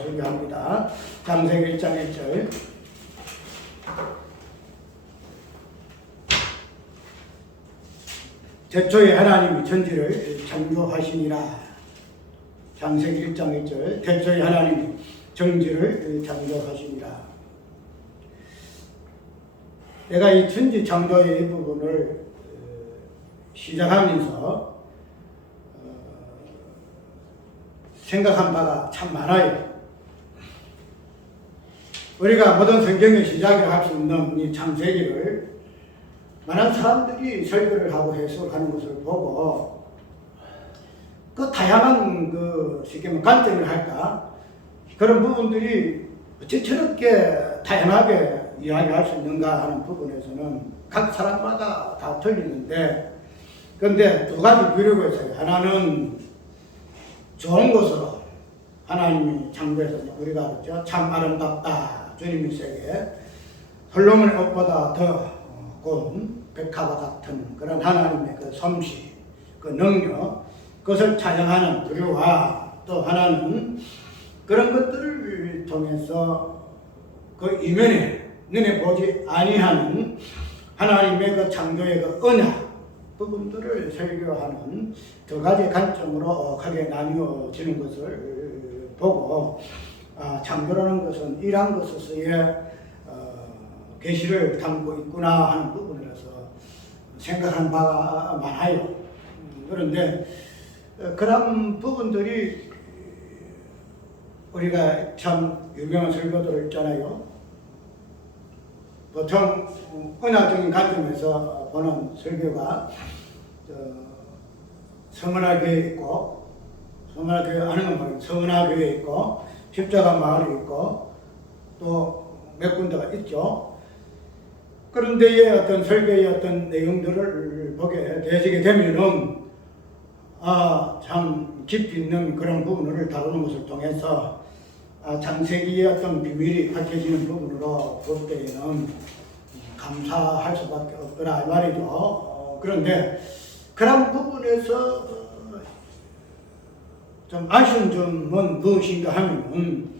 설교합니다. 창세기 1장 1절. 태초에 하나님이 천지를 창조하시니라. 창세기 1장 1절. 태초에 하나님이 천지를 창조하시니라. 내가 이 천지 창조의 부분을 시작하면서 생각한 바가 참 많아요. 우리가 모든 성경의 시작을 할 수 있는 이 창세기를 많은 사람들이 설교를 하고 해석하는 것을 보고 그 다양한 쉽게 말하면 관점을 할까 그런 부분들이 어째 저렇게 다양하게 이야기할 수 있는가 하는 부분에서는 각 사람마다 다 틀리는데 그런데 두 가지 비례가 있어요. 하나는 좋은 것으로 하나님이 창조해서 우리가 그렇죠. 참 아름답다. 주님의 세계 솔로몬의 옷보다 더 고운 백합과 같은 그런 하나님의 그 솜씨, 그 능력, 그것을 찬양하는 부류와 또 하나는 그런 것들을 통해서 그 이면에 눈에 보지 아니하는 하나님의 그 창조의 그 언약 부분들을 설교하는 두 가지 관점으로 크게 나뉘어지는 것을 보고 창조라는 것은 이러한 것에서의 계시를 담고 있구나 하는 부분이라서 생각한 바가 많아요. 그런데 그런 부분들이 우리가 참 유명한 설교들 있잖아요. 보통 언약적인 관점에서 보는 설교가 성은아교회 있고 성은아교회 아는 건 성은아교회 있고 십자가 마을이 있고 또 몇 군데가 있죠. 그런데의 어떤 설교의 어떤 내용들을 보게 되시게 되면은 참 깊이 있는 그런 부분을 다루는 것을 통해서 창세기의 어떤 비밀이 밝혀지는 부분으로 볼 때에는 감사할 수밖에 없더라 이 말이죠. 그런데 그런 부분에서 좀 아쉬운 점은 무엇인가 하면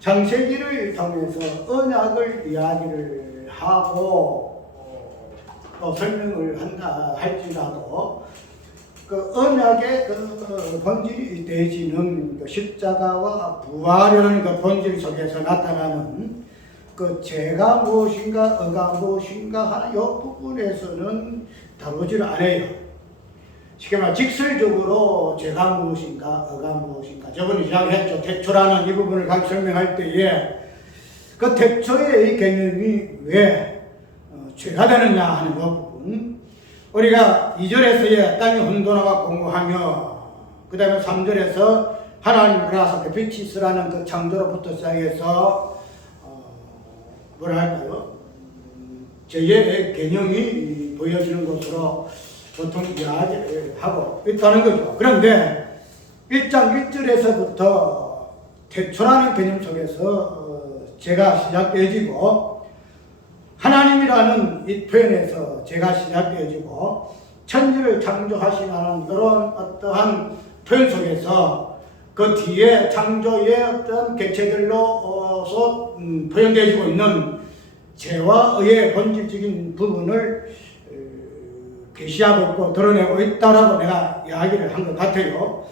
창세기를 통해서 언약을 이야기를 하고 또 설명을 한다 할지라도 그 언약의 그 본질이 되지는 그 십자가와 부활이라는 그 본질 속에서 나타나는 그 죄가 무엇인가 의가 무엇인가 하는 이 부분에서는 다루지를 않아요. 쉽게 말해 직설적으로 죄가 무엇인가 의가 무엇인가 저번에 이야기했죠. 태초라는 이 부분을 같이 설명할 때에 그 태초의 이 개념이 왜 죄가 되느냐 하는 그 부분 우리가 2절에서의 땅이 혼돈하고 공고하며 그 다음에 3절에서 하나님 그라서 빛이 있으라는 그 창조로부터 시작해서 뭐랄까요 죄의 개념이 보여지는 것으로 보통 이야기를 하고 있다는 거죠. 그런데 1장 1절에서부터 태초라는 개념 속에서 죄가 시작되어지고 하나님이라는 이 표현에서 죄가 시작되어지고 천지를 창조하시는 그런 어떠한 표현 속에서 그 뒤에 창조의 어떤 객체들로서 표현되어지고 있는 죄와 의의 본질적인 부분을 계시하고 있고 드러내고 있다라고 내가 이야기를 한 것 같아요.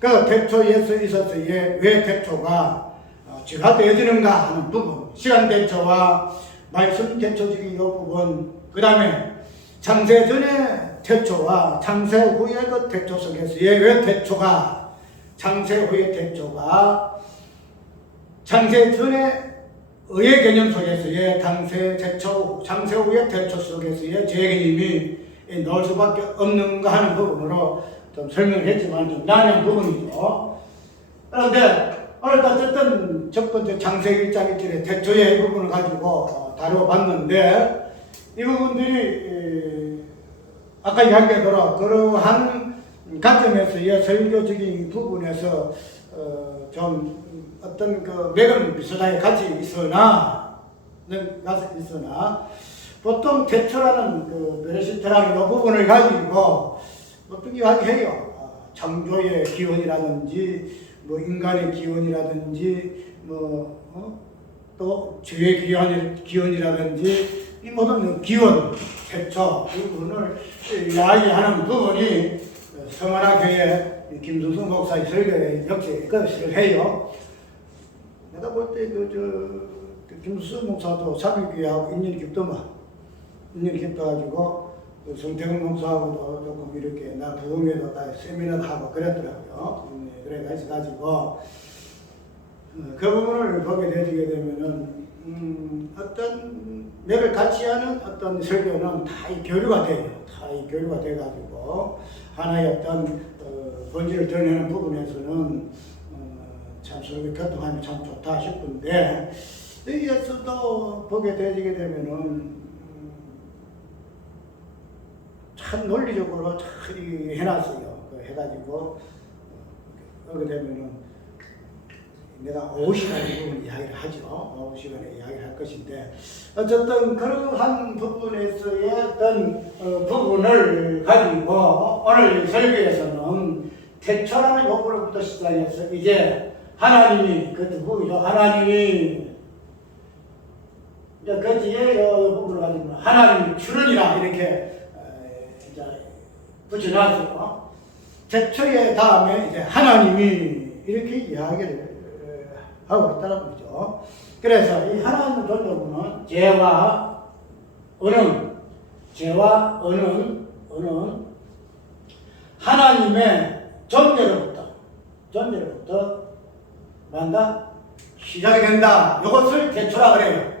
그 태초에서 있어서의 왜 태초가 죄가 되어지는가 하는 부분, 시간 태초와 말씀 태초적인 이 부분, 그 다음에 창세 전의 태초와 창세 후의 그 태초 속에서의 왜 태초가 창세 후의 태초가 창세 전의 의의 개념 속에서의 창세 태초, 창세 후의 태초 속에서의 죄 개념이 넣을 수밖에 없는가 하는 부분으로 좀 설명을 했지만 좀 난해한 부분이죠. 그런데 오늘 어쨌든 첫 번째 창세기 1장 1절의 태초의 이 부분을 가지고 다뤄봤는데 이 부분들이 아까 이야기하더라 그러한 관점에서의 설교적인 부분에서 좀 어떤 그 맥은 비슷하게 같이 있으나 보통 태초라는 그 베레시트라는 이 부분을 가지고 보통 이야기해요. 창조의 기원이라든지 뭐 인간의 기원이라든지 또 죄의 기원이라든지 이 모든 기원, 태초 이 부분을 이야기하는 부분이 성하나교회 김순수 목사의 설교에 역시 그것을 해요. 내가 볼 때 김순수 목사도 자비교회하고 인연이 깊어가지고 성태근 목사하고도 조금 이렇게 나 도움에도 다 세미나도 하고 그랬더라고요. 그래가지고 그 부분을 보게 되게 되면은 어떤 맥을 같이 하는 어떤 설교는 다 이 교류가 돼요. 다 이 교류가 돼가지고 하나의 어떤 본질을 드러내는 부분에서는 참 서로 교통하면 참 좋다 싶은데 여기에서도 보게 되게 되면은 참 논리적으로 잘 해놨어요. 해가지고 그렇게 되면은 내가 오후 시간에 부분 이야기를 하죠. 오후 시간에 이야기를 할 것인데 어쨌든 그러한 부분에서의 어떤 부분을 가지고 오늘 설교에서는 태초라는 요구로부터 시작해서 이제 하나님이 그 누구죠? 하나님이 이제 그 뒤에 이 부분을 가지고 하나님이 주는이라 이렇게 이제 붙여놨어요. 태초의 다음에 이제 하나님이 이렇게 이야기를 하고 있다는 거죠. 그래서 이 하나님의 존재구는 죄와 죄와 은은 하나님의 존재로부터 뭔가 시작이 된다. 이것을 태초라 그래요.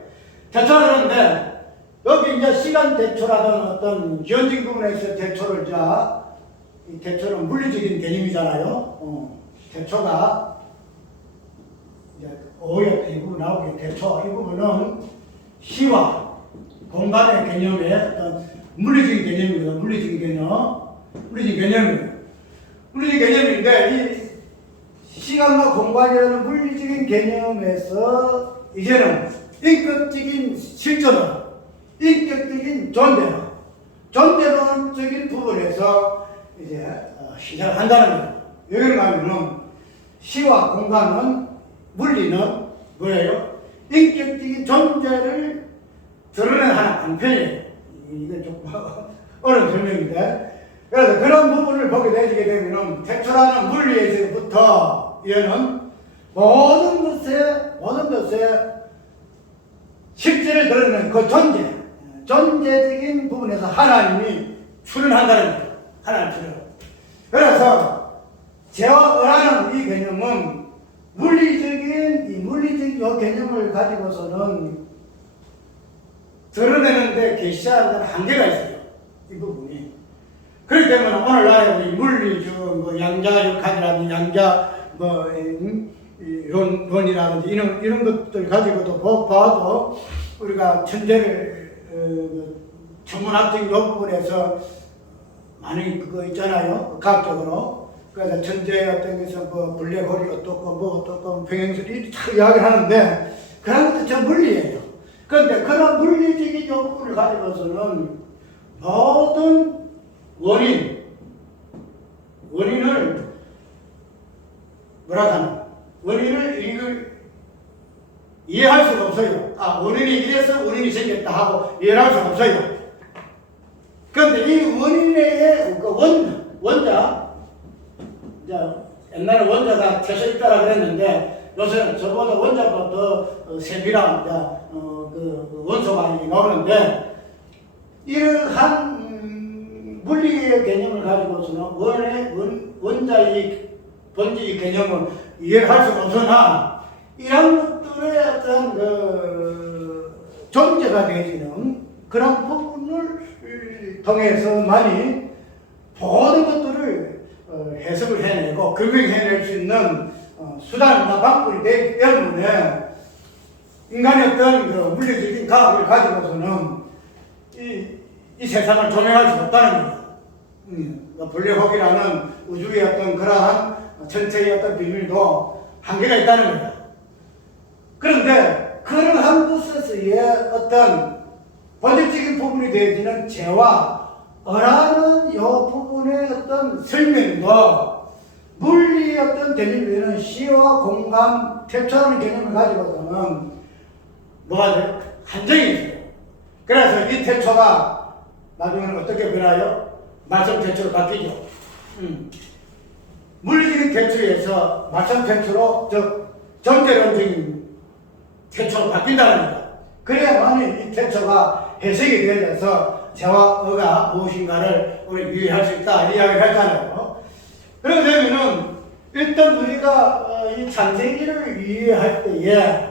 태초라 그러는데 여기 이제 시간 태초라든 어떤 기원적 부분에서 태초를 이 태초는 물리적인 개념이잖아요. 태초가 이제 오역 이 부분 나오게 태초 이 부분은 시와 공간의 개념의 어떤 물리적인 개념이거든요. 물리적인 개념인데 이 시간과 공간이라는 물리적인 개념에서 이제는 인격적인 실존은 인격적인 존재론적인 부분에서 이제 시작을 한다는 거예요. 여기를 가면은 시와 공간은 물리는 뭐예요? 인격적인 존재를 드러내는 하나 방편이에요. 이게 조금 어려운 설명인데 그래서 그런 부분을 보게 되게 되면은 태초라는 물리에서부터 얘는 모든 것에 실제를 드러내는 그 존재적인 부분에서 하나님이 출현한다는 거예요. 하나님 출현. 그래서 죄와 의라는 이 개념은 물리적인 이 개념을 가지고서는 드러내는데 계시하는 한계가 있어요. 이 부분이. 그렇기 때문에 오늘날에 우리 물리적 양자역학이라든지 론이라든지 이런 것들 가지고도 봐도 우리가 천재를 천문학적인 부분에서 많이 그거 있잖아요. 과학적으로. 그래서 천재의 어떤 것은 뭐 블랙홀이 어떻고 평행설이 다 이야기를 하는데 그런 것도 전 물리예요. 그런데 그런 물리적인 부분을 가지고서는 모든 원인을 원인을 이걸 이해할 수가 없어요. 원인이 이래서 원인이 생겼다 하고 이해할 수가 없어요. 그런데 이 원인의 원자, 옛날에 원자가 태서 있다라 그랬는데 요새는 저보다 원자보다 더 세밀한 원소가 나오는데 이러한 물리의 개념을 가지고서는 원자의 본질의 개념을 이해할 수가 없으나 이런 것들의 어떤 존재가 되어지는 그런 부분을 통해서만이 모든 것들을 해석을 해내고 규명해낼 수 있는 수단이나 방법이 되기 때문에 인간의 어떤 물리적인 과학을 가지고서는 이 세상을 조명할 수 없다는 거예요. 블랙홀이라는 우주의 어떤 그러한 전체의 어떤 비밀도 한계가 있다는 거예요. 그런데 그러한 것에서의 어떤 본질적인 부분이 되어지는 죄와 어라는 이 부분의 어떤 설명도 물리의 어떤 개념에는 시와 공간, 태초라는 개념을 가지고서는 뭐가 돼요? 한정이 있어요. 그래서 이 태초가 나중에는 어떻게 변하여? 말씀 태초로 바뀌죠. 물리적인 태초에서 말씀 태초로, 즉 정제론적인 태초로 바뀐다는 거다. 그래야만 이 태초가 해석이 되어져서 재와 어가 무엇인가를 우리 이해할 수 있다 이야기를 했잖아요. 그렇게 되면은 일단 우리가 이 창세기를 이해할 때에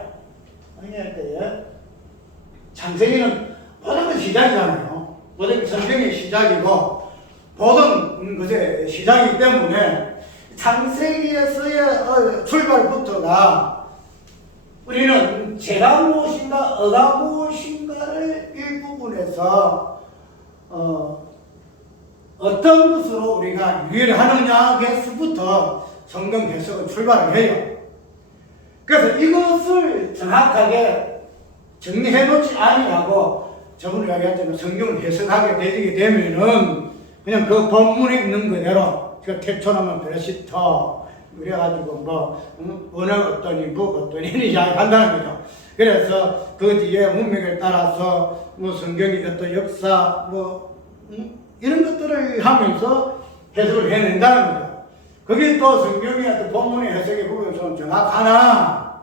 창세기는 모든 건 시작이잖아요. 모든 게 성경의 시작이고 모든 것의 시작이기 때문에 창세기에서의 출발부터가 우리는 재가 무엇인가 어가 무엇인가를 일부분에서 어떤 것으로 우리가 유의를 하느냐에서부터 성경 해석은 출발을 해요. 그래서 이것을 정확하게 정리해 놓지 아니하고 저번에 이야기했지만 성경을 해석하게 되게 되면은 그냥 그 본문에 있는 그대로 그 태초나면 베레시터 그래가지고 어느 어떠니 어떠니 이야기한다는 거죠. 그래서 그 뒤에 문맥을 따라서 성경의 어떤 역사 이런 것들을 하면서 해석을 해낸다는 거죠. 그게 또 성경의 어떤 본문의 해석의 부분이 좀 정확하나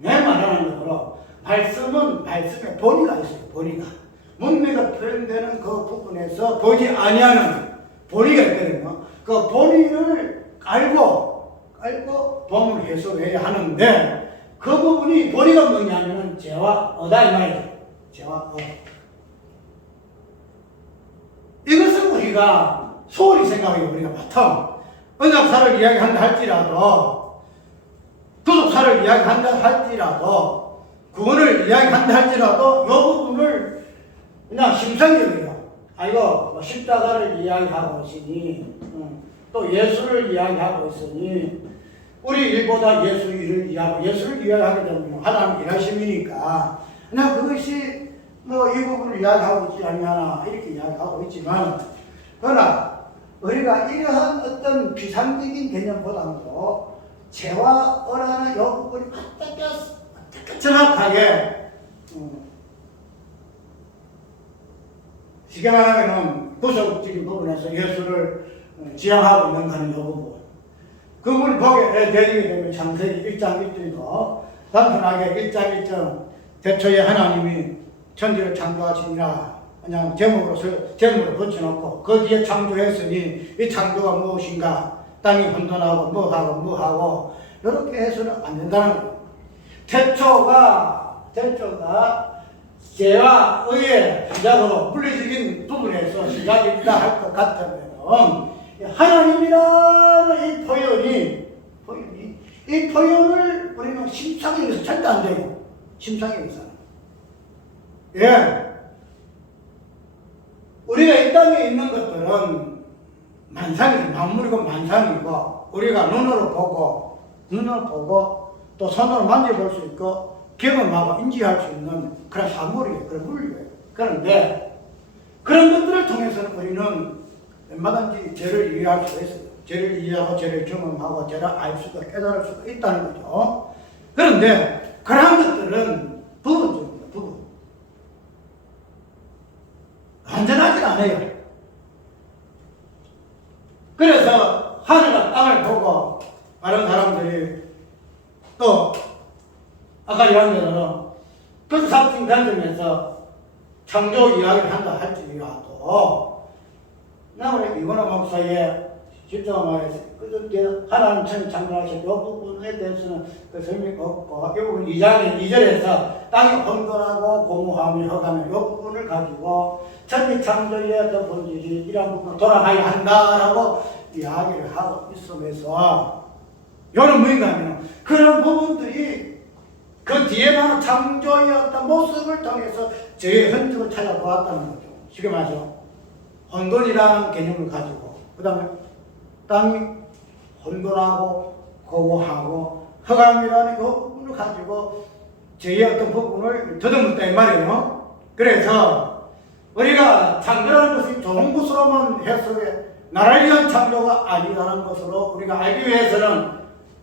내 말하는 거로 말씀은 말씀에 본의가 있어요. 본의가 문맥가 표현되는 그 부분에서 보지 아니하는 본의가 있거든요. 그 본의를 알고 본문을 해석해야 하는데 그 부분이 본의가 뭐냐면은 재와 어다 이 말이에요. 재와 어. 이것은 우리가 소홀히 생각해요. 우리가 바탕 언약사를 이야기한다 할지라도 도덕사를 이야기한다 할지라도 구원을 이야기한다 할지라도 이 부분을 그냥 심상적이에요. 이거 십자가를 이야기하고 있으니 또 예수를 이야기하고 있으니 우리 일보다 예수를 이야기하고 예수를 이야기하게 되면 하나님 일하심이니까 그냥 그것이 이 부분을 이야기하고 있지 않냐나 이렇게 이야기하고 있지만 그러나 우리가 이러한 어떤 비상적인 개념보다도 재와 어라는 이 부분이 어떻게 정확하게 쉽게 말하면 구속적인 부분에서 예수를 지향하고 있는 가는 이 부분 그 부분을 보게 되게 되면 창세기 1장 1절도 단순하게 1장 1절 대초에 하나님이 천지를 창조하시니라 그냥 제목으로 붙여놓고 그 뒤에 창조했으니 이 창조가 무엇인가 땅이 혼돈하고 뭐하고 이렇게 해서는 안 된다는 거예요. 태초가 재와 의의 시작으로 물리적인 부분에서 시작이 있다 할 것 같으면 하나님이라는 이 표현이 이 표현을 우리는 심상에 의해서 절대 안 돼요. 심상에 의해서는. 예. 우리가 이 땅에 있는 것들은 만상이죠. 만물이고 만상이고 우리가 눈으로 보고 또 손으로 만져볼 수 있고 경험하고 인지할 수 있는 그런 사물이에요. 그런 물리예요. 그런데 그런 것들을 통해서는 우리는 얼마든지 죄를 이해할 수가 있어요. 죄를 이해하고 죄를 경험하고 죄를 알 수가 깨달을 수가 있다는 거죠. 그런데 그러한 것들은 부분적입니다. 부분. 완전하지 않아요. 그래서 하늘과 땅을 보고 다른 사람들이 또 아까 이야기한 대로 그 삭진 관점에서 창조 이야기를 한다 할지라도 우리 이건호 목사의 집중하면서 그렇게 하나님 천지 창조하신 이 부분에 대해서는 그 설명이 없고 이 부분 2절에서 땅이 혼돈하고 공허함이 허가면 이 부분을 가지고 천지 창조의 어떤 본질이 이런 부분으로 돌아가야 한다라고 이야기를 하고 있으면서 이거는 뭐인가 하면 그런 부분들이 그 뒤에 나는 창조의 어떤 모습을 통해서 저의 흔적을 찾아보았다는 거죠. 쉽게 말해서 혼돈이라는 개념을 가지고 그 다음에 땅이 혼돈하고 공허하고 흑암이라는 그 부분을 가지고 저의 어떤 부분을 더듬었다 이 말이에요. 그래서 우리가 창조라는 것이 좋은 것으로만 해석해 나를 위한 창조가 아니라는 것으로 우리가 알기 위해서는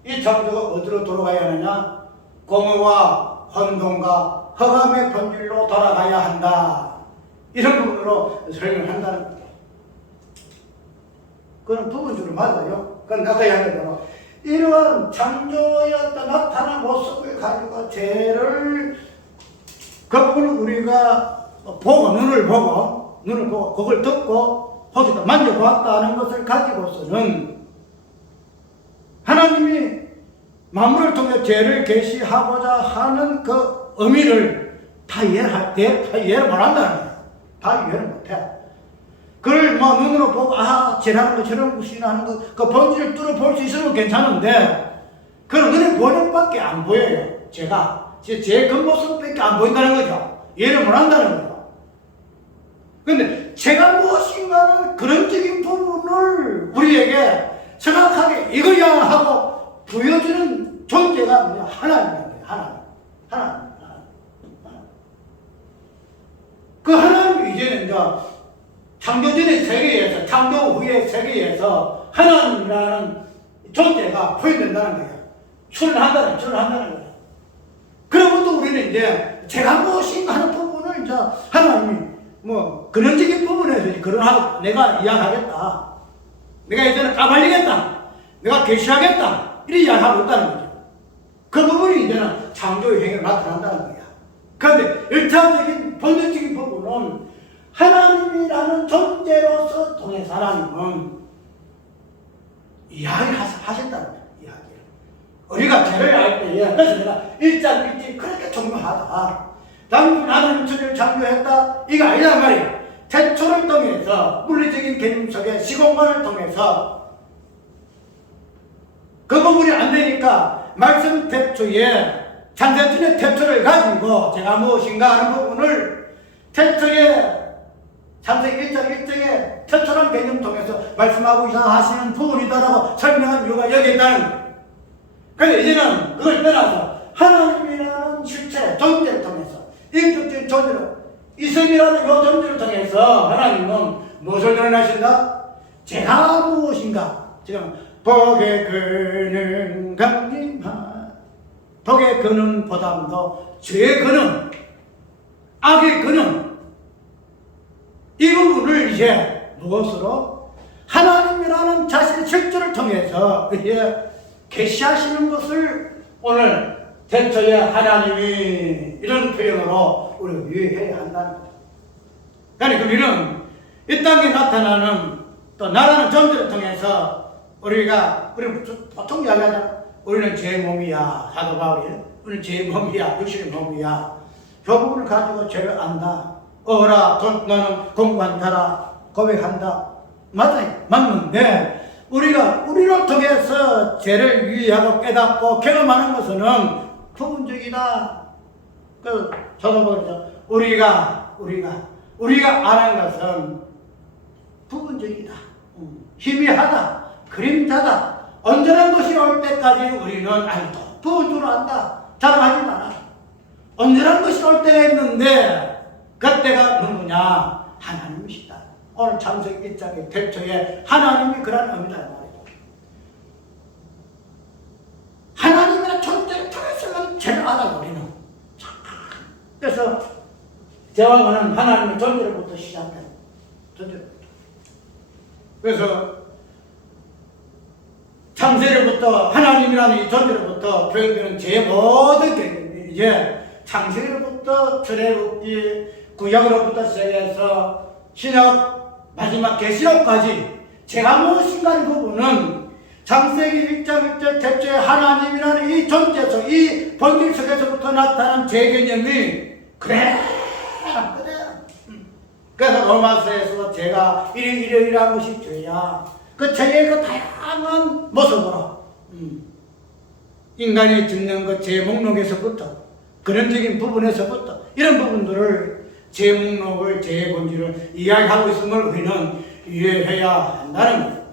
이 창조가 어디로 돌아가야 하느냐? 공허와 혼돈과 허감의 본질로 돌아가야 한다. 이런 부분으로 설명한다는 거죠. 그건 부분적으로 맞아요. 그건 아까 이야기한 대로 이러한 창조의 어떤 나타난 모습을 가지고 죄를 그 부분을 우리가 보고 눈을 보고 그걸 듣고 거기다 만져보았다는 것을 가지고서는 하나님이 만물을 통해 죄를 계시하고자 하는 그 의미를 다 이해를 못한다는 거예요. 다 이해를 못해. 그걸 뭐 눈으로 보고 죄라는 거 저런 구신하는 거 그 본질을 뚫어볼 수 있으면 괜찮은데 그건 눈에 보는 밖에 안 보여요. 제 겉모습밖에 안 보인다는 거죠. 이해를 못한다는 거죠. 근데 제가 무엇인가는 그런적인 부분을 우리에게 정확하게 이거야 하고 보여주는 존재가 뭐냐? 하나님입니다. 하나님. 그 하나님이 이제는 이제 창조전의 세계에서, 창조 후의 세계에서 하나님이라는 존재가 표현된다는 거예요. 출현한다는 거예요. 그러고도 우리는 이제 제가 무엇인가 하는 부분을 이제 하나님이 뭐 근원적인 부분에서 그런 내가 이야기하겠다. 내가 이제는 까발리겠다. 내가 계시하겠다. 이렇게 이야기하고 있다는 거죠. 그 부분이 이제는 창조의 행위로 나타난다는 거야. 그런데 일차적인 본질적인 부분은 하나님이라는 존재로서 통해서 하나님은 이야기를 하신다는 거예요. 이야기를. 우리가 죄를 알 때에 그래서 내가 일장일지 그렇게 중요하다. 당신 하나님 천지를 창조했다. 이거 아니란 말이에요. 태초를 통해서 물리적인 개념 속에 시공간을 통해서 그 부분이 안 되니까 말씀 태초에 창세전의 태초를 가지고 제가 무엇인가 하는 부분을 태초에 창세기 1장 1장에 태초라는 개념 통해서 말씀하고 하시는 부분이다라고 설명한 이유가 여기에 있다는 거예요. 그런데 이제는 그걸 떠나서 하나님이라는 실체, 존재를 통해서 인격적인 존재로 이성이라는 이 존재를 통해서 하나님은 무엇을 드러내신다? 제가 무엇인가? 지금 복의 근은 강림하 복의 근은 보담도 죄의 근은 악의 근은 이 부분을 이제 무엇으로? 하나님이라는 자신의 실제를 통해서 이제 계시하시는 것을 오늘 태초에 하나님이 이런 표현으로 우리가 이해해야 한다는 거죠. 그러니까 우리는 이 땅에 나타나는 또 나라는 존재를 통해서 우리는 보통 이야기하잖아. 우리는 제 몸이야. 사도 바울이 우리는 제 몸이야. 육신의 몸이야. 그 부분을 가지고 죄를 안다. 너는 공부한다라 고백한다. 맞는데 우리를 통해서 죄를 유의하고 깨닫고 경험하는 것은 부분적이다. 그 저도 보죠. 우리가 아는 것은 부분적이다. 희미하다. 그림자다. 온전한 것이 올 때까지 우리는 알고 부분적으로 안다. 자랑하지 마라. 온전한 것이 올 때가 있는데 그때가 누구냐? 하나님이시다. 오늘 창세기 1장의 태초에 하나님이 그런 의미다 말이죠. 하나님이란 존재를 통해서만 죄를 알아 우리는. 그래서 제왕은 하나님의 존재로부터 시작해. 그래서 창세로부터 하나님이라는 이 존재로부터 표현되는 제 모든 개념이 이제 창세로부터 출애굽기 구약으로부터 시작해서 신약 마지막 계시록까지 제가 무엇인가 하는 부분은 창세기 1장 1절 태초에 하나님이라는 이 존재에서 이 본질 속에서부터 나타난 제 개념이 그래. 그래서 로마서에서 제가 이러이러한 것이 죄야. 그 죄의 그 다양한 모습으로 인간이 짓는 그 죄 목록에서부터 근원적인 부분에서부터 이런 부분들을 제 목록을 제 본질을 이야기하고 있음을 우리는 이해해야 한다는 거예요.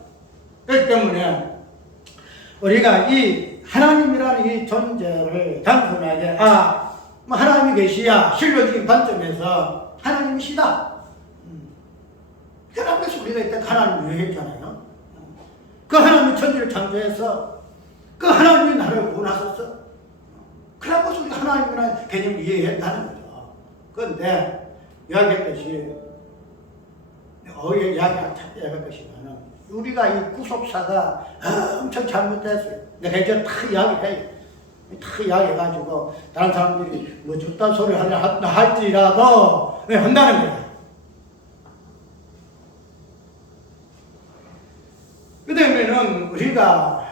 그렇기 때문에 우리가 이 하나님이라는 이 존재를 단순하게 하나님이 계시야 실론적인 관점에서 하나님이시다. 그런 것이 우리가 이때 하나님을 이해했잖아요. 그 하나님이 천지를 창조해서 그 하나님이 나를 구원하셨어. 그래서 우리 하나님이라는 개념을 이해했다는 거죠. 그런데 이야기했듯이 이야기했듯이만은 우리가 이 구속사가 엄청 잘못됐어요. 내가 이제 다 이야기해. 다 이야기해가지고 다른 사람들이 뭐 죽단 소리 하려 할지라도 한다는 거야. 그 다음에는 우리가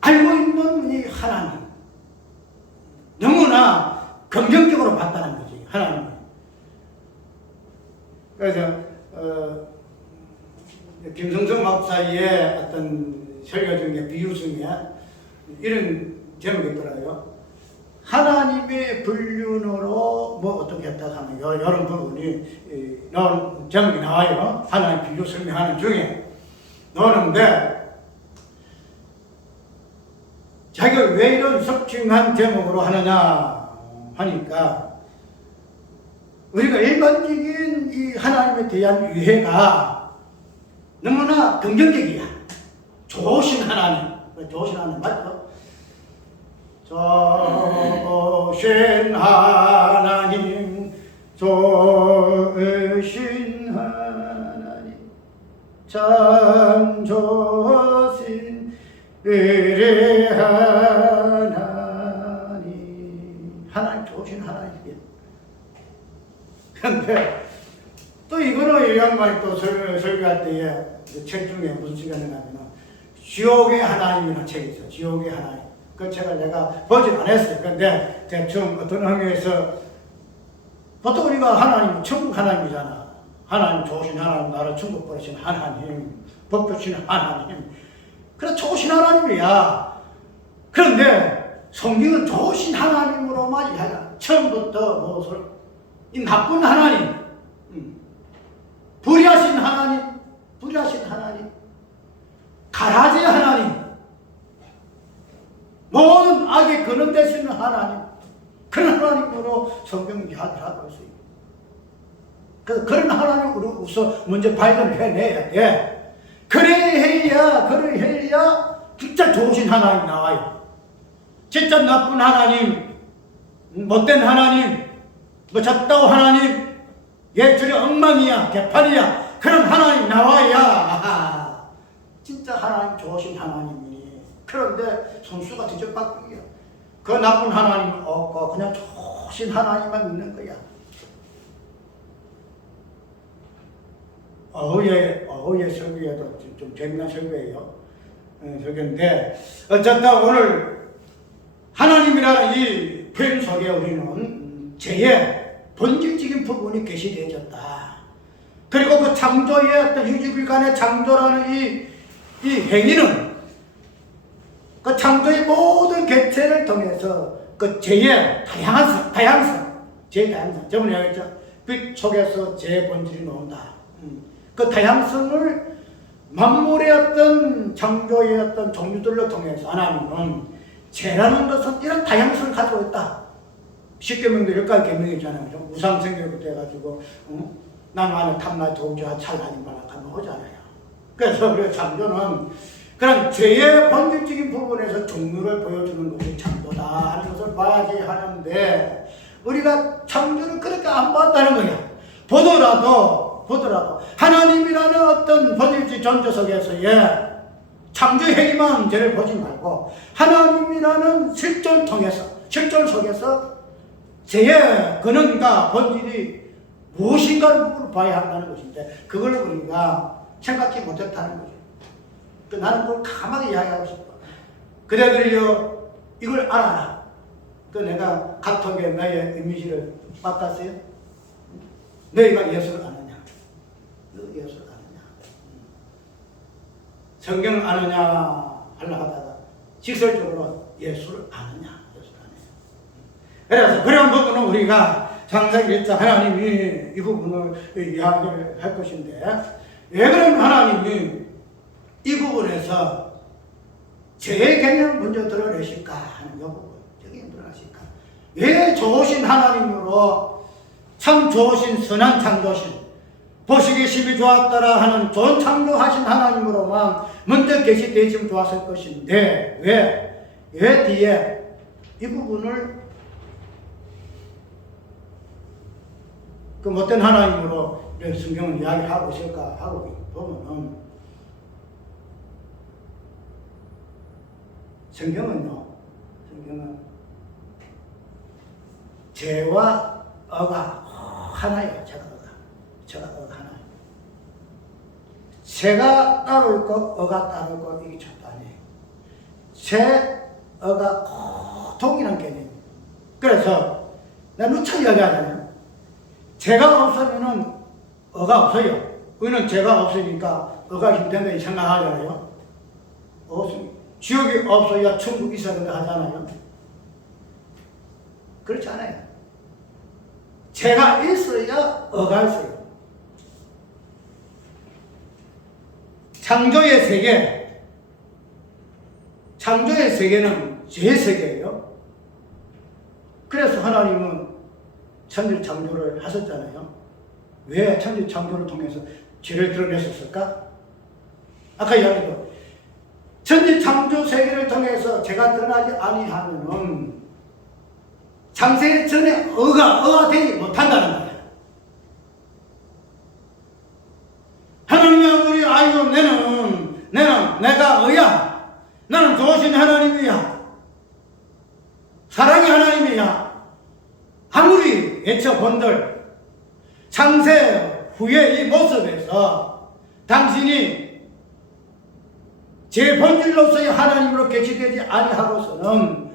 알고 있는 이 하나님 너무나 긍정적으로 봤다는 거지, 하나님. 그래서 김성성 목사의 어떤 설교 중에 비유 중에 이런 제목이 있더라고요. 하나님의 불륜으로 뭐 어떻게 했다 하면 이런 부분이 나온 제목이 나와요. 하나님 비유 설명하는 중에 나오는데 자기가 왜 이런 석중한 제목으로 하느냐 하니까 우리가 일반적인 이 하나님에 대한 이해가 너무나 긍정적이야. 좋으신 하나님, 좋으신 하나님 맞죠? 좋으신 하나님, 좋으신 하나님, 참 좋으신 우리 하나님. 하나님 좋으신 하나님이에요. 그런데 또 이거는 이 양반이 또 설교할 때에 책 중에 무슨 시간에 나면 지옥의 하나님이라는 책이 있어요. 지옥의 하나님. 그 책을 내가 보진 않았어요. 그런데 대충 어떤 의미에서 보통 우리가 하나님, 천국 하나님이잖아. 하나님 좋으신 하나님, 나를 천국 보내신 하나님, 복 주시는 하나님. 그래 좋으신 하나님이야. 그런데 성경은 좋으신 하나님으로만 이야기야. 처음부터 무엇을 이 나쁜 하나님, 불의하신 하나님, 가라지 하나님, 모든 악의 근원 되시는 하나님, 그런 하나님으로 성경 이야기를 하고 있어요. 그래서 그런 하나님으로 우선 먼저 발견을 해내야 돼. 그래야 진짜 좋으신 하나님 나와요. 진짜 나쁜 하나님, 못된 하나님, 뭐 잡다오 하나님, 예술이 엉망이야, 개판이야, 그런 하나님 나와야 진짜 하나님 좋으신 하나님이니. 그런데 손수가 뒤집박이야. 그 나쁜 하나님 없고 그냥 좋으신 하나님만 믿는 거야. 어우의 설교에도 좀 재미난 설교예요. 설교인데 어쨌든 오늘 하나님이라는 이 표현 속에 우리는 죄의 본질적인 부분이 계시되어졌다. 그리고 그 창조의 어떤 유지bil간의 창조라는 이 행위는 그 창조의 모든 객체를 통해서 그 죄의 다양성, 저번에 얘기했죠. 빛 속에서 죄의 본질이 나온다. 그 다양성을 만물의 어떤 창조의 어떤 종류들로 통해서 하나님은 죄라는 것은 이런 다양성을 가지고 있다. 10계명도 10가지 계명이잖아요. 우상생계부터 해가지고 나는 안에 탐나 도우자 찰나니 말아가는 거잖아요. 그래서 우리 창조는 그런 죄의 본질적인 부분에서 종류를 보여주는 것이 창조다 하는 것을 봐야지 하는데 우리가 창조를 그렇게 안 봤다는 거야. 보더라도 하나님이라는 어떤 본질적 존재 속에서의 창조 행위만 죄를 보지 말고 하나님이라는 실존 속에서 죄의 근원과 본질이 무엇인가를 봐야 한다는 것인데 그걸 우리가 생각지 못했다는 거죠. 나는 그걸 가만히 이야기하고 싶어. 그대들이여 이걸 알아라. 내가 카톡에 너의 이미지를 바꿨어요. 너희가 예수를 아느냐? 너 예수를 아느냐? 성경을 아느냐 하려고 하다가 직설적으로 예수를 아느냐? 예수를 아느냐? 그래서 그런 부분은 우리가 창세기일장 하나님이 이 부분을 이야기를 할 것인데 왜 그런 하나님이 이 부분에서 죄의 개념을 먼저 드러내실까 하는 이 부분. 저게 드러나실까? 왜 좋으신 하나님으로 참 좋으신 선한 창조신 보시기 심히 좋았더라 하는 좋은 창조하신 하나님으로만 먼저 계시되시면 좋았을 것인데 왜 뒤에 이 부분을 그 못된 하나님으로 성경을 이야기하고 있을까 하고 보면은 성경은 죄와 어가 하나예요. 죄가 어가 하나예요. 죄가 따로 있고 어가 따로 있고 이게 절대 아니에요. 죄, 어가 동일한 개념이에요. 그래서 내가 누차 이야기하잖아요. 죄가 없으면은 어가 없어요. 우리는 죄가 없으니까 어가 힘든다 생각하잖아요. 지옥이 없어야 천국이 있어야 된다 하잖아요. 그렇지 않아요. 죄가 있어야 어가 있어요. 창조의 세계는 죄의 세계예요. 그래서 하나님은 천지 창조를 하셨잖아요. 왜 천지 창조를 통해서 죄를 드러냈었을까? 아까 이야기도 천지 창조 세계를 통해서 죄가 드러나지 아니하면은 창세 전에 어가 되지 못한다는 거예요. 하나님이 아무리 아이고 내가 어야. 나는 좋으신 하나님이야. 사랑의 하나님이야. 아무리 외쳐본들 창세 후에 이 모습에서 당신이 제 본질로서의 하나님으로 계시되지 아니하고서는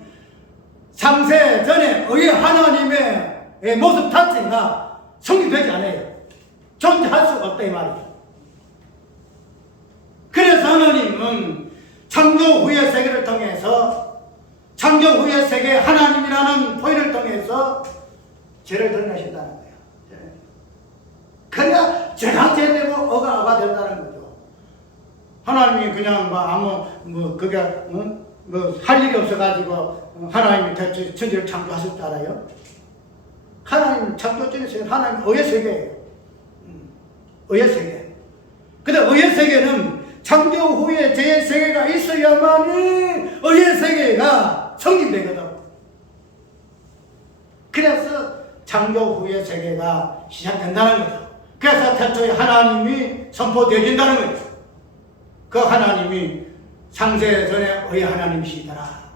창세 전에 의의 하나님의 모습 자체가 성립되지 않아요. 존재할 수가 없다 이 말이에요. 그래서 하나님은 창조 후의 세계를 통해서 창조 후의 세계 하나님이라는 포인트를 통해서 죄를 드러내신다는 거예요. 그래야 죄가 죄되고 어가 된다는 거죠. 하나님이 그냥 그게 할 일이 없어가지고 하나님이 대체 천지를 창조하실 줄 알아요? 하나님 창조적인 세계, 하나님 의의 세계예요. 의의 세계. 근데 의의 세계는 창조 후에 죄의 세계가 있어야만이 의의 세계가 성립되거든. 그래서 창조 후의 세계가 시작된다는 거죠. 그래서 태초에 하나님이 선포되어진다는 거죠. 그 하나님이 창세 전에 의의 하나님이시더라.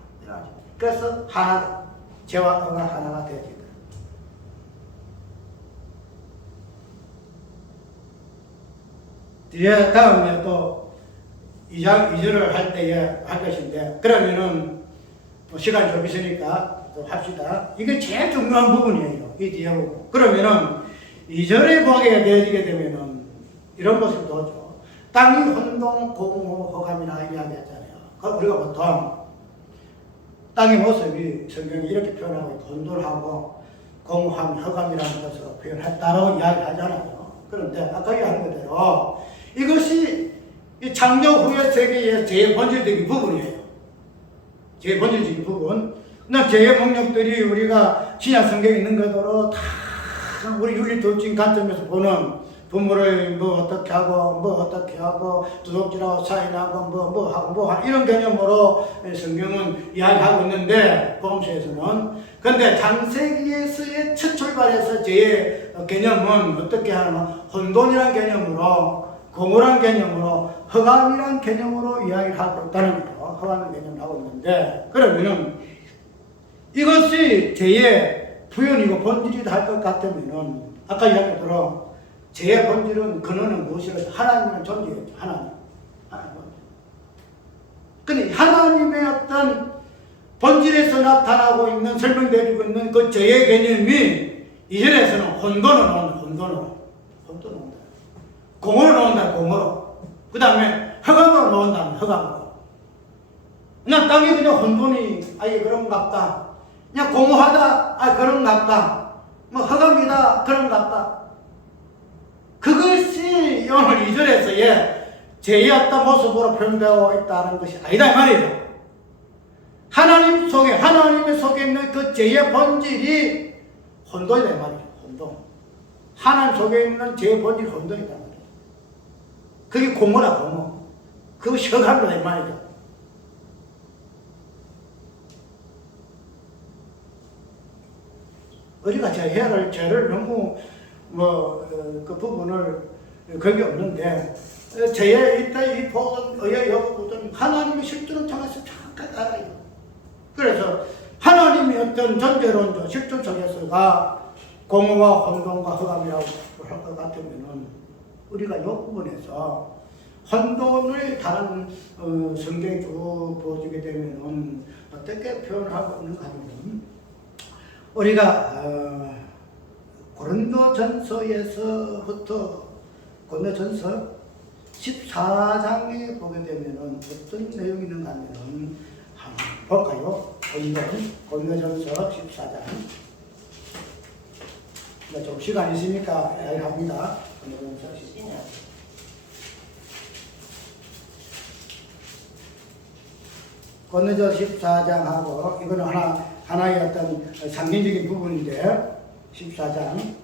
그래서 하나, 죄와 어가 하나가 되어진다. 뒤에 다음에 또 2장 2절을 할 때에 할 것인데, 그러면은 시간이 좀 있으니까 또 합시다. 이게 제일 중요한 부분이에요. 이 뒤에 보고. 그러면은 2절에 보게 되어지게 되면은 이런 것을 보죠. 땅이 혼동, 공허, 허감이나 이야기했잖아요. 우리가 보통 땅의 모습이 성경이 이렇게 표현하고 혼돈하고 공허함, 허감이라는 것을 표현했다고 이야기하잖아요. 그런데 아까 이야기한 그대로 이것이 이 창조 후의 세계의 제일 본질적인 부분이에요. 제일 본질적인 부분. 그러나 죄의 목록들이 우리가 신약 성경에 있는 것으로 다 우리 윤리도덕적인 관점에서 보는 부모를 어떻게 하고 도둑질하고 살인하고 하고 이런 개념으로 성경은 이야기하고 있는데 복음서에서는. 근데 창세기에서의 첫 출발에서 죄의 개념은 어떻게 하냐면 혼돈이라는 개념으로, 공허란 개념으로, 허감이란 개념으로 이야기를 하고 있다는 거죠. 허감이라는 개념을 하고 있는데, 그러면은 이것이 죄의 표현이고 본질이다 할 것 같으면은 아까 이야기했던 죄의 본질은 근원은 무엇이라서 하나님은 존재했죠. 하나님. 근데 하나님의 어떤 본질에서 나타나고 있는, 설명되고 있는 그 죄의 개념이 이전에서는 혼돈을 온다. 공허를 놓는다. 공허로. 그 다음에 허감으로 놓는다. 허감으로. 그냥 땅이 그냥 혼돈이 아예 그런갑다. 그냥 공허하다. 그런갑다. 허감이다. 그런갑다. 그것이 오늘 2절에서의 죄의 어떤 모습으로 표현되어 있다는 것이 아니다 이 말이죠. 하나님의 속에 있는 그 죄의 본질이 혼돈이다 이 말이죠. 혼돈. 하나님 속에 있는 제 본질 혼돈이다. 그게 공허라 공허. 그거 시험한다 이 말이죠. 우리가 죄를 너무 그 부분을 그게 없는데 죄에 있다 이 복은 의의 여부든 하나님의 실존을 통해서 잠깐 알아요. 그래서 하나님이 어떤 존재론적 실존 속에서가 공허와 혼돈과 흑암이라고 할 것 같으면은 우리가 이 부분에서 혼돈을 다른 성경에 쭉 보여주게 되면은 어떻게 표현하고 있는가 하면 우리가 고린도전서에서부터 고린도전서 14장에 보게 되면은 어떤 내용이 있는가 하면은 한번 볼까요? 고린도전서 14장. 좀 시간 있으니까 이야기합니다. 고린도전서 14장. 고린도전서 14장하고 이거는 하나의 어떤 상징적인 부분인데 14장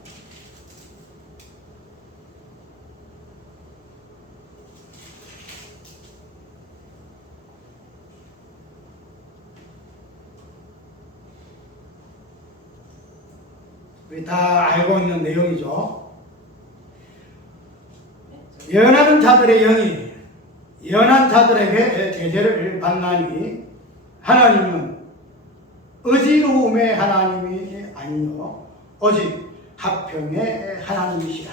우리 다 알고 있는 내용이죠. 예언하는 자들의 영이 예언한 자들에게 제재를 받나니 하나님은 의지로움의 하나님이 아니요 오직 합평의 하나님이시라.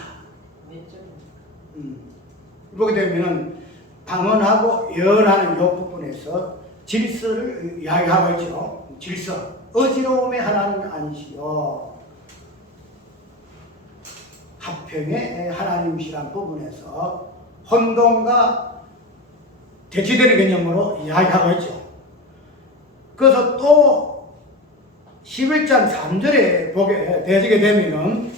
보게 되면 방언하고 예언하는 이 부분에서 질서를 이야기하고 있죠. 질서. 의지로움의 하나님이 아니시요 합평의 하나님이시라는 부분에서 혼돈과 대치되는 개념으로 이야기하고 있죠. 그래서 또 11장 3절에 보게 되게 되면은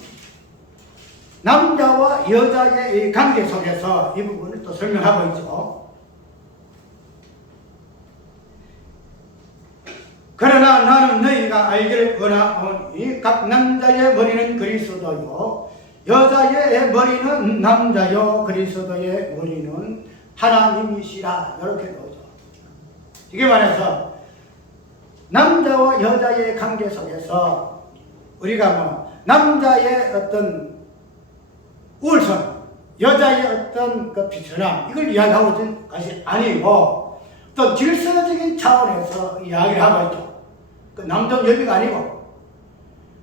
남자와 여자의 이 관계 속에서 이 부분을 또 설명하고 있죠. 그러나 나는 너희가 알기를 원하오니 각 남자의 머리는 그리스도요 여자의 머리는 남자요 그리스도의 머리는 하나님이시라. 이렇게 나오죠. 이게 말해서 남자와 여자의 관계 속에서 우리가 남자의 어떤 우월성, 여자의 어떤 그 비천함 이걸 이야기하고 있는 것이 아니고 또 질서적인 차원에서 이야기를 하고 있죠. 그 남자 여비가 아니고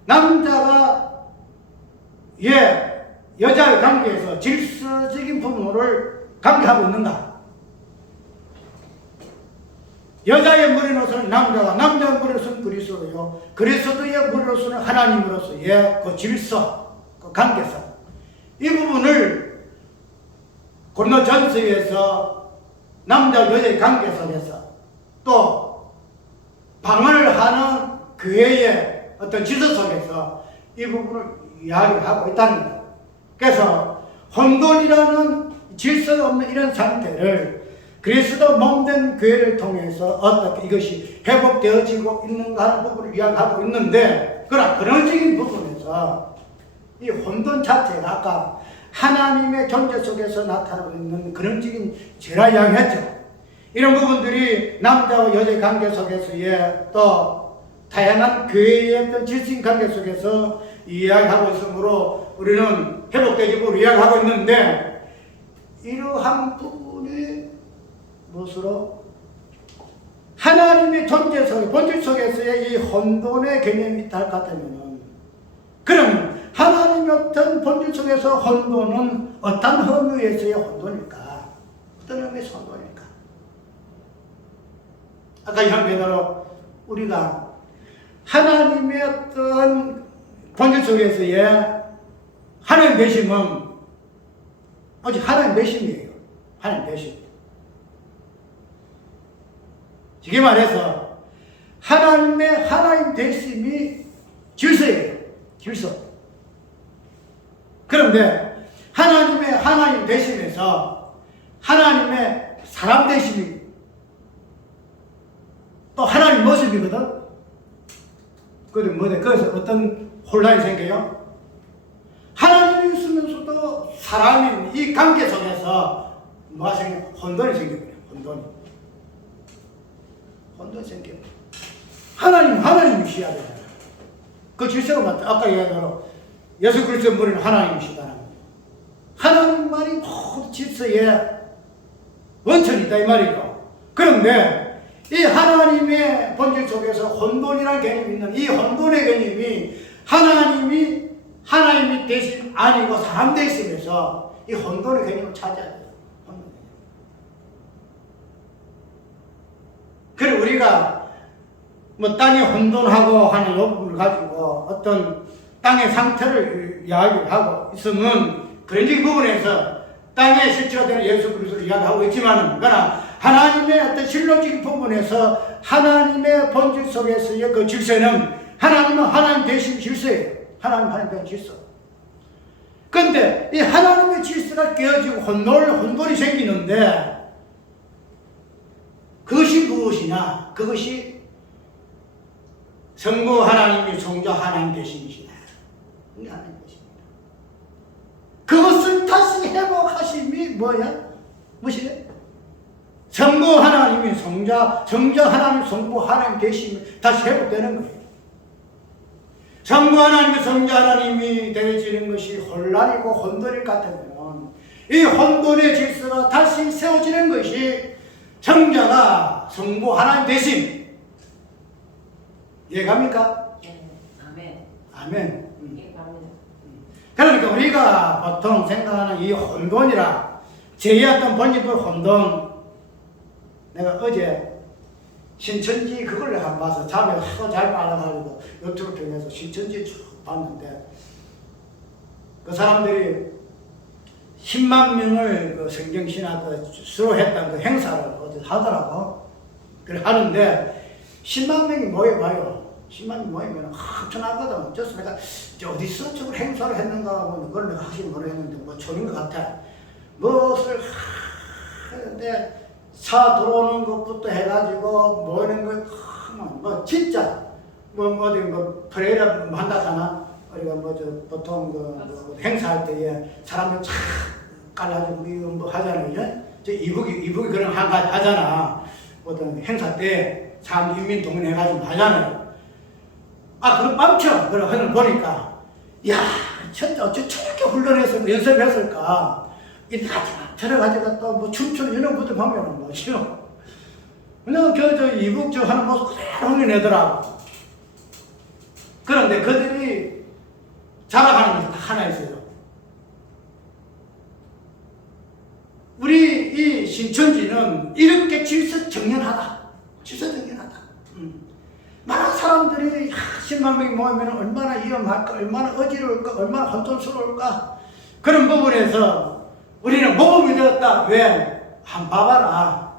남자가 여자의 관계에서 질서적인 부분을 관계하고 있는가? 여자의 머리로서는 남자와 남자의 머리로서는 그리스도요 그리스도의 머리로서는 하나님으로서의 그 질서, 그 관계성 이 부분을 고린도전서에서 남자 여자의 관계 속에서 또 방언을 하는 교회의 어떤 질서 속에서 이 부분을 이야기를 하고 있다는 겁니다. 그래서 혼돈이라는 질서가 없는 이런 상태를 그리스도 몸된 교회를 통해서 어떻게 이것이 회복되어지고 있는가 하는 부분을 이야기하고 있는데 그러나 근원적인 부분에서 이 혼돈 자체가 아까 하나님의 존재 속에서 나타나고 있는 근원적인 죄라 이야기했죠. 이런 부분들이 남자와 여자의 관계 속에서의 또 다양한 교회의 어떤 질서인 관계 속에서 이야기하고 있으므로 우리는 회복되지고 이야기하고 있는데 이러한 부분이 무엇으로 하나님의 존재 속에 본질 속에서의 이 혼돈의 개념이 있다 할 것 같으면 그럼 하나님의 어떤 본질 속에서 혼돈은 어떤 의미에서의 혼돈일까? 어떤 의미에서 혼돈일까? 아까 이런 배대로 우리가 하나님의 어떤 본질 속에서의 하나님 되심은 오직 하나님 되심이에요. 하나님 되심. 이게 말해서 하나님의 하나님 되심이 질서예요. 질서. 그런데 하나님의 하나님 되심에서 하나님의 사람 되심이 또 하나님 모습이거든. 그래서 어떤 혼란이 생겨요? 하나님의 그리스도 사람인 이 관계 속에서 뭐가 생겨? 혼돈이 생겨버려요. 혼돈이 생겨요. 하나님이셔야 되잖아요. 그 질서가 맞다. 아까 얘기한 대로 예수 그리스도의 머리는 하나님이시다는 거예요. 하나님만이 모든 질서의 원천이다 이 말이죠. 그런데 이 하나님의 본질 속에서 혼돈이라는 개념이 있는 이 혼돈의 개념이 하나님이 대신 아니고 사람 대신에서 이 혼돈의 개념을 차지해야 돼요. 그리고 우리가 뭐 땅이 혼돈하고 하는 이 부분을 가지고 어떤 땅의 상태를 이야기하고 있으면 그런 부분에서 땅에 실체화되는 예수 그리스도를 이야기하고 있지만은 그러나 하나님의 어떤 실론적인 부분에서 하나님의 본질 속에서의 그 질서는 하나님은 하나님 대신 질서예요. 하나님 대신 질서. 그런데 이 하나님의 질서가 깨어지고 혼돈이 생기는데 그것이 무엇이냐? 그것이 성부 하나님이 성자 하나님 대신이시다. 이게 하나님 대신입니다. 그것을 다시 회복하심이 뭐야? 무엇이래? 성부 하나님이 성자 하나님 성부 하나님 대신이 다시 회복되는 거예요. 성부 하나님이 성자 하나님이 되어지는 것이 혼란이고 혼돈일 같으면 이 혼돈의 질서가 다시 세워지는 것이 성자가 성부 하나님 대신. 이해갑니까? 네. 아멘. 아멘. 이해갑니다. 그러니까 우리가 보통 생각하는 이 혼돈이라 제2 본질의 혼돈, 내가 어제 신천지 그걸 내가 봐서 잠에 하도 잘 빨아가지고 유튜브 통해서 신천지 쭉 봤는데 그 사람들이 10만 명을 그 성경신학 수료했던 그 행사를 어디 하더라고. 그래 하는데 10만 명이 모여봐요. 10만 명이 모이면 엄청나거든. 그래서 내가 어디서 저걸 행사를 했는가 하고 그걸 내가 확실히 모르겠는데 뭐 초인 것 같아. 무엇을 하는데 차 들어오는 것부터 해가지고 모이는 거 뭐 진짜 뭐 어디 뭐 프레이라 뭐 한다잖아. 우리가 뭐 저 보통 그 행사할 때에 사람들 쫙 깔라지고 우리 뭐 하잖아요. 저 이북이 그런 하잖아. 어떤 행사 때 사람 인민 동원해가지고 하잖아요. 아 그거 깜쳐 그런 하늘 보니까 야 진짜 어째 저렇게 훈련해서 연습했을까. 이 들어가지고 또 뭐 춤추는 이런 것도 보면은 뭐죠. 그냥 저 이북 저 하는 모습 그대로 훈련하더라고. 그런데 그들이 자랑하는 것이 하나 있어요. 우리 이 신천지는 이렇게 질서정연하다. 많은 사람들이 10만 명이 모이면 얼마나 위험할까, 얼마나 어지러울까, 얼마나 혼돈스러울까. 그런 부분에서 우리는 모범이 되었다. 왜? 한번 봐봐라.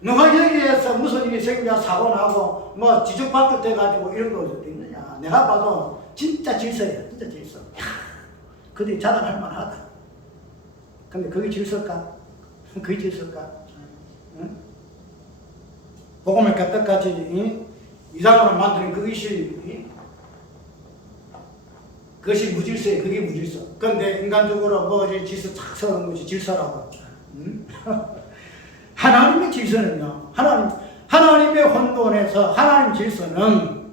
누가 여기에서 무슨 일이 생겨 사고 나고 뭐 지적박격 돼가지고 이런 거 어디 있느냐. 내가 봐도 진짜 질서야. 진짜 질서. 그들이 자랑할 만하다. 근데 그게 질서일까? 그게 질서일까? 응? 복음의 가떡같이 이상으로 만드는 그것이 무질서예요. 그게 무질서. 그런데 인간적으로 뭐 질서 착 세우는 것이 질서라고. 응? 하나님의 질서는요. 하나님의 혼돈에서 하나님 질서는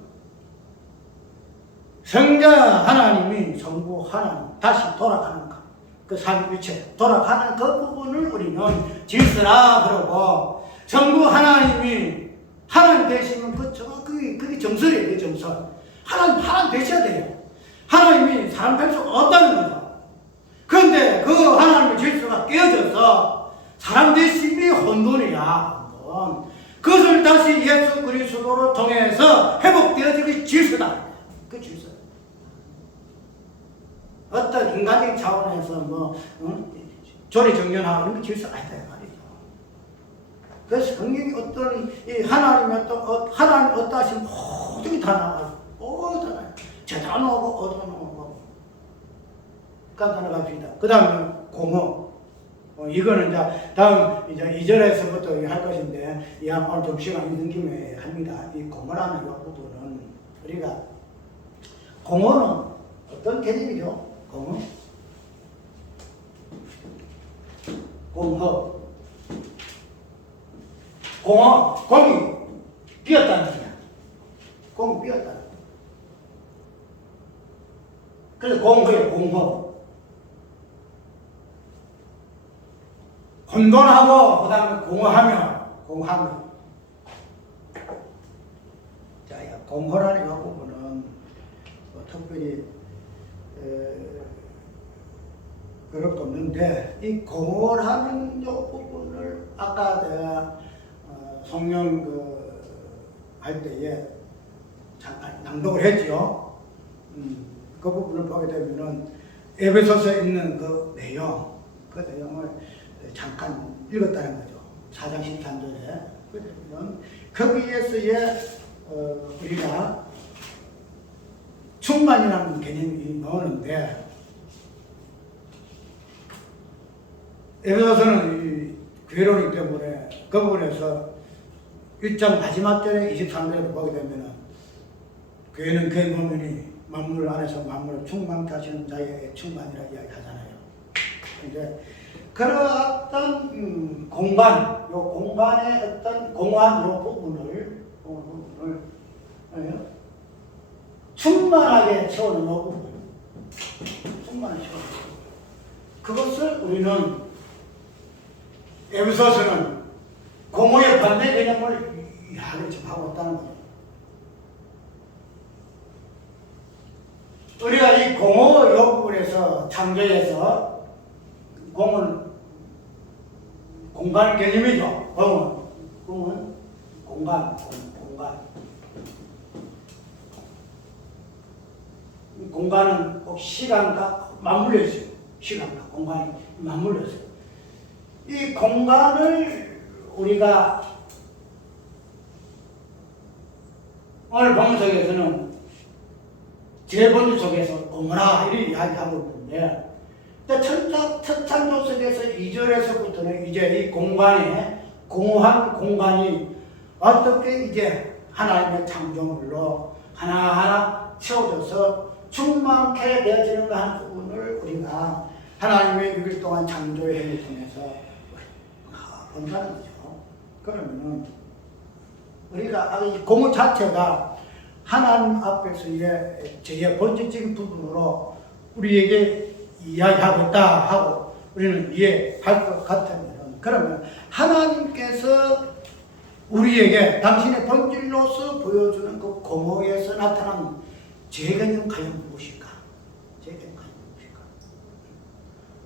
성자 하나님이 성부 하나님 다시 돌아가는 것. 그 삼위일체 돌아가는 그 부분을 우리는 질서라 그러고 성부 하나님이 하나님 되시면 그게 정설이에요. 그 정설. 하나님 되셔야 돼요. 하나님이 사람 될 수 없다는 거죠. 그런데 그 하나님의 질서가 깨어져서 사람 되심이 혼돈이야. 혼돈. 그것을 다시 예수 그리스도로 통해서 회복되어지기 질서다. 그 질서. 어떤 인간적인 차원에서 조리정연하고 이런 게 질서가 아니다 말이죠. 그래서 성경이 어떤 이 하나님의 하나님 어떠하신 모든 게 다 나와요. 모두 다 나와요. 죄다 나오고 어두워 나오고. 간단히 갑시다. 그 다음에 공허. 이거는 이제 다음 이제 2절에서부터 할 것인데 이 오늘 좀 시간 있는 김에 합니다. 이 공허라는 이 부분은 우리가 공허는 어떤 개념이죠? 공허? 공허. 공허, 공이 비었다는 거야. 공이 비었다는 거야. 그래서 공허에 공허. 혼돈하고 그 다음에 공허하며. 자, 공허라는 이 부분은 뭐 특별히 그럴 거 없는데, 이 공허라는 이 부분을 아까 내가 성령 할 때에 잠깐 낭독을 했죠. 그 부분을 보게 되면은 에베소서에 있는 그 내용을 잠깐 읽었다는 거죠. 4장 13절에. 그러면 거기에서의 우리가 충만이라는 개념이 나오는데, 에베소서는 괴로우기 때문에 그 부분에서 1장 마지막 절에 23절에 보게 되면은 교회는 그의 몸이니 만물 안에서 만물을 충만케 하시는 자의 충만이라고 이야기하잖아요. 근데 그런 공간, 요 공간의 어떤 공허한 요 부분을 충만하게 채우는 요 부분, 충만하게 채우는 그것을 우리는 에베소서는 공허의 반대 개념을 이야기를 지금 하고 있다는 거죠. 우리가 이 공허 요 부분에서 창조에서 공은 공간 개념이죠. 공은 공간. 공간은 꼭 시간과 맞물려 있어요. 시간과 공간이 맞물려 있어요. 이 공간을 우리가 오늘 본문 속에서는 제본주 속에서 공허라 이렇게 이야기하고 있는데, 첫 창조 속에서 2절에서부터는 이제 이 공간에 공허한 공간이 어떻게 이제 하나님의 창조물로 하나하나 채워져서 충만케 되어지는가 하는 부분을 우리가 하나님의 6일 동안 창조의 행위를 통해서 본다는 거죠. 그러면은 우리가 이 공허 자체가 하나님 앞에서의 제의 본질적인 부분으로 우리에게 이야기하고 있다 하고 우리는 이해할 것 같으면, 그러면 하나님께서 우리에게 당신의 본질로서 보여주는 그 공허에서 나타난 재개념 과연 무엇일까? 재개념 과연 무엇일까?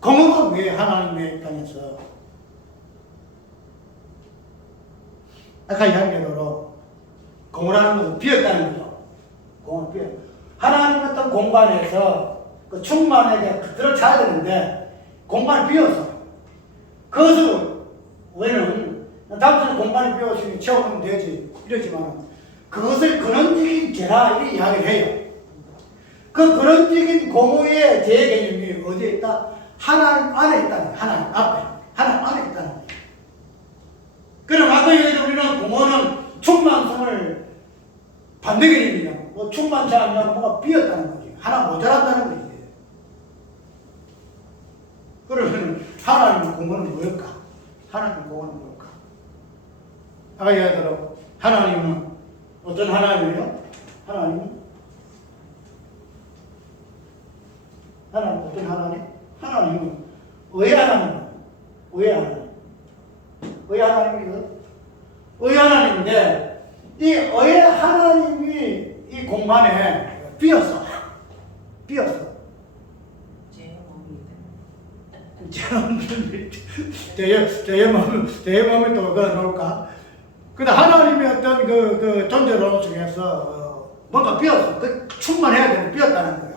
공허가 왜 하나님의 땅에서 아까 이야기한 대로 공허라는 것은 비었다는 거죠. 공허는 비어. 하나님 어떤 공간에서 그 충만하게 들어차야 되는데 공간이 비어서 그것을 왜는 당신은 공간이 비었으니 채우면 되지 이러지만 그것을 근원적인 죄라 이렇게 이야기를 해요. 그 근원적인 공허의 죄 개념이 어디에 있다? 하나님 안에 있다는 거예요. 하나님 앞에, 하나님 안에 있다는 거예요. 그럼 아까 얘기했던 우리는 공허는 충만성을 반대 개념이냐, 뭐 충만치 않냐고 뭐가 비었다는 거지. 하나 모자란다는 거지. 그러면 하나님의 공허는 뭘까? 하나님의 공허는 뭘까? 아까 얘기하더라고. 하나님은 어떤 하나님이에요? 하나님 어떤 하나님? 하나님은 왜 하나님이에요? 왜 하나님? 왜 하나님이에요? 왜 하나님인데 이 왜 하나님이 이 공간에 비었어. 제 마음에 또 그거 놓을까? 근데 하나님의 어떤 그 존재론 중에서 뭔가 비었어. 그 충만해야 되는 비었다는 거야.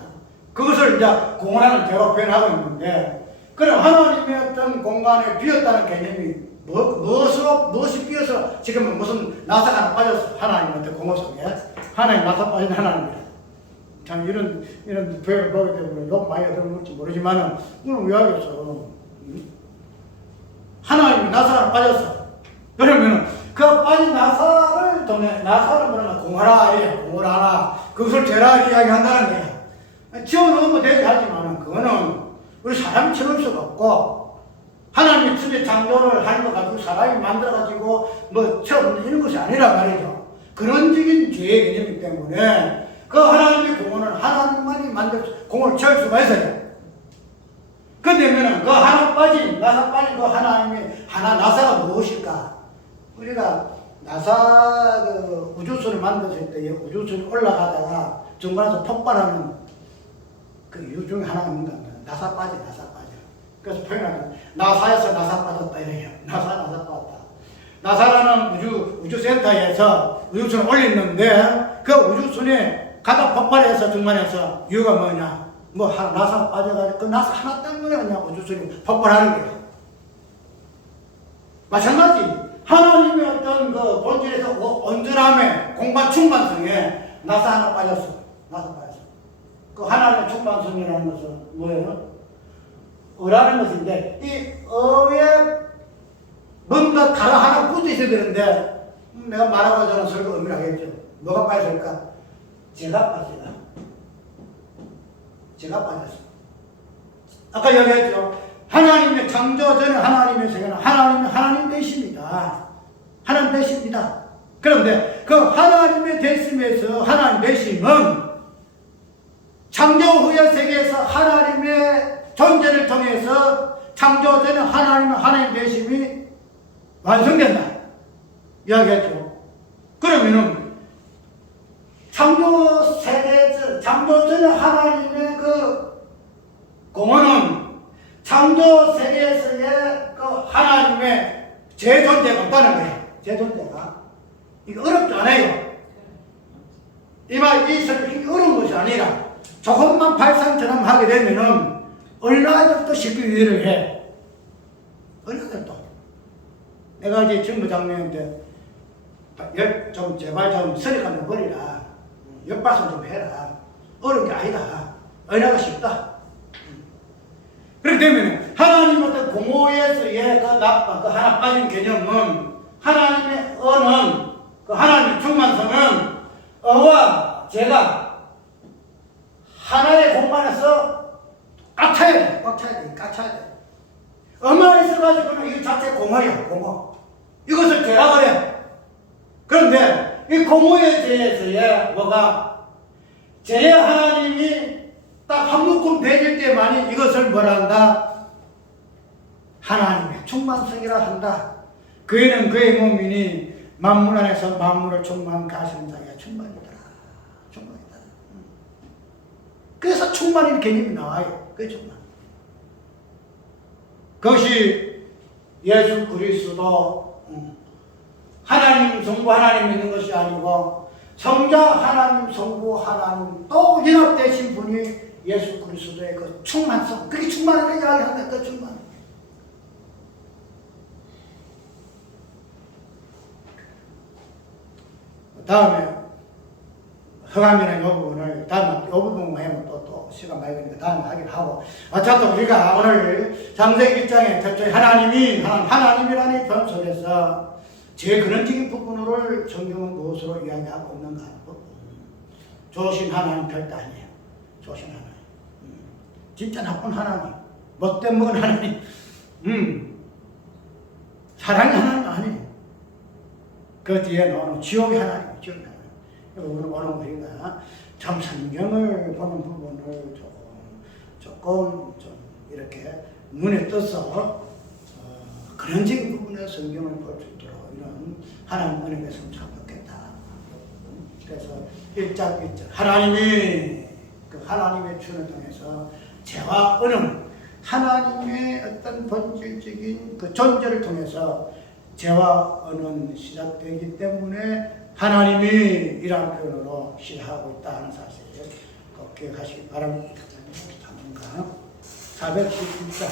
그것을 이제 공허라는 죄로 표현하고 있는데, 그럼 하나님의 어떤 공간에 비었다는 개념이 무엇이 비어서 지금은 무슨 나사가 하나 빠졌어. 하나님한테 공허 속에. 하나님 나사 빠진 하나님이다. 참 이런 표현을 보게 되면 욕 많이 들을지 모르지만은 오늘 왜 하겠어? 하나님이 나사가 빠졌어. 그러면은 그 빠진 나사를 통해 나사를 뭐라 공허라 이래 공허라 그것을 죄라 이야기한다는 거야. 지어넣으면 되지 하지만은 그거는 우리 사람이 채울 수가 없고, 하나님이 천지 창조를 하는 것 가지고 사람이 만들어가지고 뭐 채워 이런 것이 아니라 말이죠. 근원적인 죄의 개념이기 때문에 그 하나님의 공헌은 하나님만이 공헌을 채울 수가 있어요. 그러면은 그 하나 빠진, 나사 빠진 그 하나님의 나사가 무엇일까? 우리가 나사 그 우주선을 만들었을 때 우주선이 올라가다가 중간에서 폭발하는 그 이유 중에 하나가 뭔가 나사 빠져. 그래서 표현하면 나사에서 나사 빠졌다 이래요. 나사 빠졌다. 나사라는 우주센터에서 우주선을 올렸는데 그 우주선이 가다 폭발해서 중간에서 이유가 뭐냐? 나사 빠져가지고 그 나사 하나 때문에 그냥 우주선이 폭발하는 거예요. 마찬가지 하나님의 어떤 그 본질에서 온전함에 공간 충만성에 나사 하나 빠졌어. 그 하나님의 충만성이라는 것은 뭐예요? 어라는 것인데 이 어에 뭔가 가라 하나 붙어 있어야 되는데 내가 말하고 저는 설교 의미를 하겠죠. 뭐가 빠졌을까? 제가 빠졌어. 아까 얘기했죠. 하나님의 창조 전에 하나님의 세계는 하나님 되십니다. 하나님 되십니다. 그런데 그 하나님의 되심에서 하나님 되심은 창조 후의 세계에서 하나님의 존재를 통해서 창조 전에 하나님 되심이 완성된다. 이야기했죠. 그러면은 창조 전에 하나님의 그 공헌은 창조 세계에서의 그 하나님의 제 존재가 없다는 거예요. 제 존재가. 이거 어렵지 않아요. 이 설명이 어려운 것이 아니라 조금만 발상전환하게 되면은 얼마든지 쉽게 이해를 해. 얼마든지. 내가 이제 정부장님한테 제발 좀 서리가 좀 버리라. 옆발성 좀 해라. 어려운 게 아니다. 언어가 쉽다. 그렇게 되면 하나님 어떤 공허에서의 그 하나 빠진 개념은 하나님의 어는 그 하나님의 충만성은 어와 제가 하나의 공간에서 꽉 차야 돼. 어만 있어가지고는 이거 자체 공허야, 공허. 이것을 죄라 그래. 그런데 이 공허에 대해서의 죄의 하나님이 딱 한 묶음 되질 때만이 이것을 뭐라 한다? 하나님의 충만성이라 한다. 그에는 그의 몸이니 만물 안에서 만물을 충만한 가시는 자가 충만이다. 그래서 충만인 개념이 나와요. 그게 충만. 그것이 예수 그리스도 하나님 성부 하나님 있는 것이 아니고 성자 하나님 성부 하나님 또 연합되신 분이 예수 그리스도의 그 충만성. 그게 충만을 이야기한다. 그 충만. 다음에 허감이라는 이 부분을 다음에 이 부분만 하면 또 시간 많이 걸리니까 다음에 하기로 하고, 어쨌든 우리가 오늘 창세기 1장에 특히 하나님이라는 표현 속에서 제일 근원적인 부분을 성경은 무엇으로 이야기하고 있는가 하는 부분. 좋으신 하나님 절대 아니에요. 좋으신 하나님. 진짜 나쁜 하나님. 못된 먹은 하나님. 사랑의 하나님 아니에요. 그 뒤에 나오는 지옥의 하나님. 오늘 우리가 참 성경을 보는 부분을 조금 좀 이렇게 눈에 떠서 근원적인 부분의 성경을 볼 수 있도록 이런 하나님 은혜 뵀으면 참 좋겠다. 그래서 1장 하나님이 그 하나님의 주를 통해서 죄와 은은 하나님의 어떤 본질적인 그 존재를 통해서 죄와 은은 시작되기 때문에 하나님이 이러한 표현으로 시작하고 있다 하는 사실을 꼭 기억하시기 바랍니다. 411장